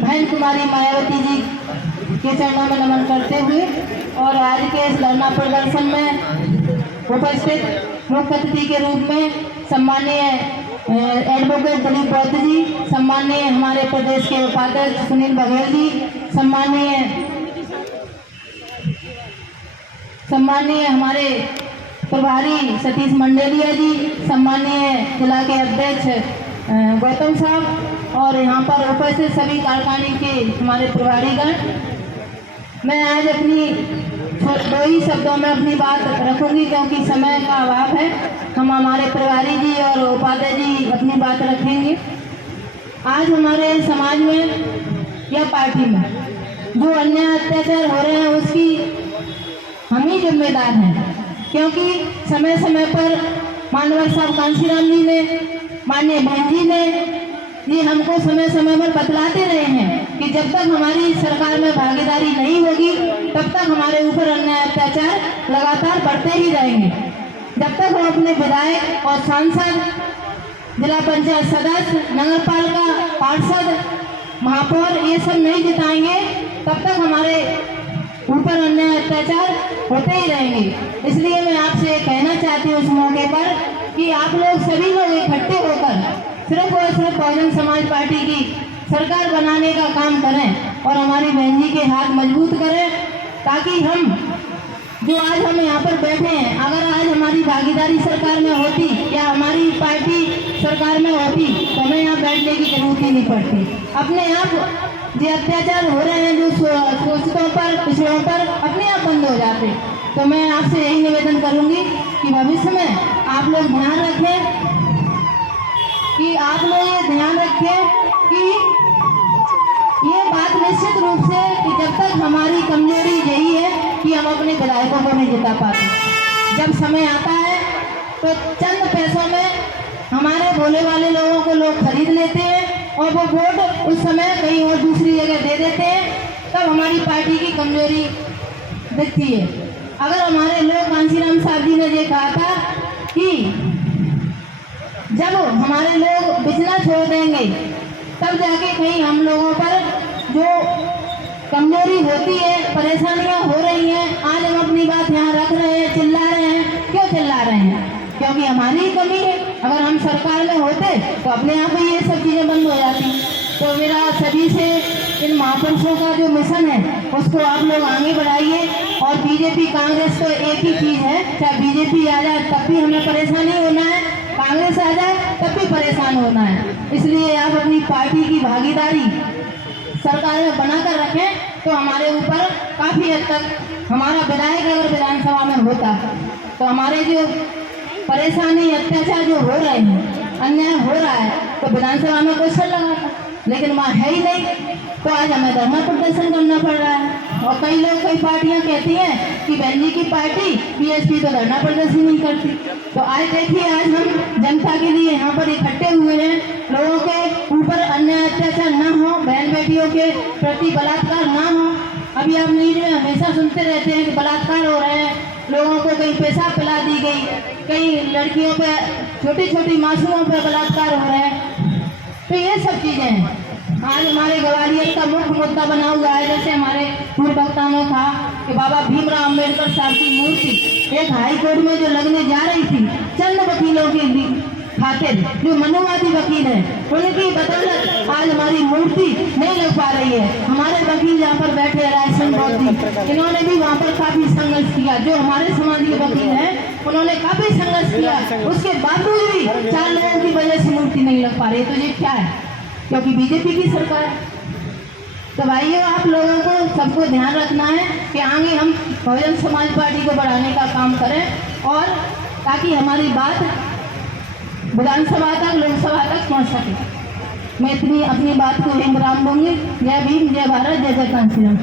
बहन कुमारी मायावती जी के चरणों में नमन करते हुए और आज के इस धरना प्रदर्शन में उपस्थित मुख्य अतिथि के रूप में सम्मानीय एडवोकेट दिलीप बौद्ध जी, सम्मानीय हमारे प्रदेश के उपाध्यक्ष सुनील बघेल जी, सम्मानीय हमारे प्रभारी सतीश मंडेलिया जी, सम्मानीय जिला के अध्यक्ष गौतम साहब और यहाँ पर उपस्थित सभी कारखाने के हमारे प्रभारीगण। मैं आज अपनी दो ही शब्दों में अपनी बात रखूंगी क्योंकि समय का अभाव है। हम हमारे प्रभारी जी और उपाध्याय जी अपनी बात रखेंगे। आज हमारे समाज में या पार्टी में जो अन्याय अत्याचार हो रहे हैं उसकी हम ही जिम्मेदार हैं, क्योंकि समय समय पर मानवर साहब कांशीराम जी ने, माननीय बहन जी ने ये हमको समय समय पर बतलाते रहे हैं कि जब तक हमारी सरकार में भागीदारी नहीं होगी तब तक हमारे ऊपर अन्याय अत्याचार लगातार बढ़ते ही रहेंगे। जब तक हम अपने विधायक और सांसद, जिला पंचायत सदस्य, नगर पालिका पार्षद, महापौर ये सब नहीं जिताएंगे तब तक हमारे ऊपर अन्याय अत्याचार होते ही रहेंगे। इसलिए मैं आपसे कहना चाहती हूँ इस मौके पर कि आप लोग सभी लोग इकट्ठे होकर सिर्फ और सिर्फ बहुजन समाज पार्टी की सरकार बनाने का काम करें और हमारी बहन जी के हाथ मजबूत करें, ताकि हम जो आज हम यहाँ पर बैठे हैं, अगर आज हमारी भागीदारी सरकार में होती या हमारी पार्टी सरकार में होती तो हमें यहाँ बैठने की जरूरत ही नहीं पड़ती। अपने आप जो अत्याचार हो रहे हैं, जो शोषितों पर, पिछड़ों पर, अपने आप बंद हो जाते। तो मैं आपसे यही निवेदन करूँगी कि भविष्य में आप लोग ध्यान रखें कि ये बात निश्चित रूप से कि जब तक हमारी कमजोरी यही है कि हम अपने विधायकों को नहीं जिता पाते। जब समय आता है तो चंद पैसों में हमारे भोले वाले लोगों को लोग खरीद लेते हैं और वो वोट उस समय कहीं और दूसरी जगह दे देते हैं, तब हमारी पार्टी की कमजोरी दिखती है। अगर हमारे लोग कांशीराम साहब जी ने ये कहा था कि जब हमारे लोग बिचना छोड़ देंगे तब जाके कहीं हम लोगों पर जो कमजोरी होती है, परेशानियां हो रही हैं, आज हम अपनी बात यहाँ रख रहे हैं, चिल्ला रहे हैं। क्यों चिल्ला रहे हैं? क्योंकि हमारी ही कमी है। अगर हम सरकार में होते तो अपने आप ही ये सब चीज़ें बंद हो जाती। तो मेरा सभी से इन महापुरुषों का जो मिशन है उसको आप लोग आगे बढ़ाइए। और बीजेपी कांग्रेस तो एक ही चीज़ है, चाहे बीजेपी आ जाए तब भी हमें परेशानी होना है, कांग्रेस आ जाए तब भी परेशान होना है। इसलिए आप अपनी पार्टी की भागीदारी सरकार में बनाकर रखें तो हमारे ऊपर काफ़ी हद तक हमारा विधायक अगर विधानसभा में होता तो हमारे जो परेशानी, अत्याचार जो हो रहे हैं, अन्याय हो रहा है, तो विधानसभा में क्वेश्चन लगाता, लेकिन वहाँ है ही नहीं। तो आज हमें धरना प्रदर्शन करना पड़ रहा है। और कई लोग, कई पार्टियां कहती हैं कि बहन जी की पार्टी बीएसपी तो धरना प्रदर्शन नहीं करती। तो आज देखिए, आज हम जनता के लिए यहाँ पर इकट्ठे हुए हैं, लोगों के ऊपर अन्याय अत्याचार ना हो, बहन बेटियों के प्रति बलात्कार ना हो। अभी आप न्यूज में हमेशा सुनते रहते हैं कि बलात्कार हो रहे हैं, लोगों को कहीं पेशाब पिला दी गई, कई लड़कियों पे, छोटी छोटी मासूमों पर बलात्कार हो रहे हैं। तो ये सब चीज़ें हैं। आज हमारे ग्वालियर का मुख्य मुद्दा बना हुआ है। जैसे हमारे पूर्व वक्ता ने कहा कि बाबा भीमराव अम्बेडकर साहब की मूर्ति एक हाई कोर्ट में जो लगने जा रही थी, चंद वकीलों के खातिर, जो मनुवादी वकील हैं, उनकी बदौलत आज हमारी मूर्ति नहीं लग पा रही है। हमारे वकील यहाँ पर बैठे, रायसन बौद्ध, इन्होंने भी वहाँ पर काफ़ी संघर्ष किया। जो हमारे समाज के वकील हैं उन्होंने काफ़ी संघर्ष किया, उसके बावजूद भी 4 लोगों की वजह से मूर्ति नहीं लग पा रही। तो ये क्या है? क्योंकि बीजेपी की सरकार है। तो भाइयों, आप लोगों को सबको ध्यान रखना है कि आगे हम बहुजन समाज पार्टी को बढ़ाने का काम करें और ताकि हमारी बात विधानसभा तक, लोकसभा तक पहुंच सके। मैं इतनी अपनी बात को विराम दूंगी। जय भीम, जय भारत, जय जय कांशीराम।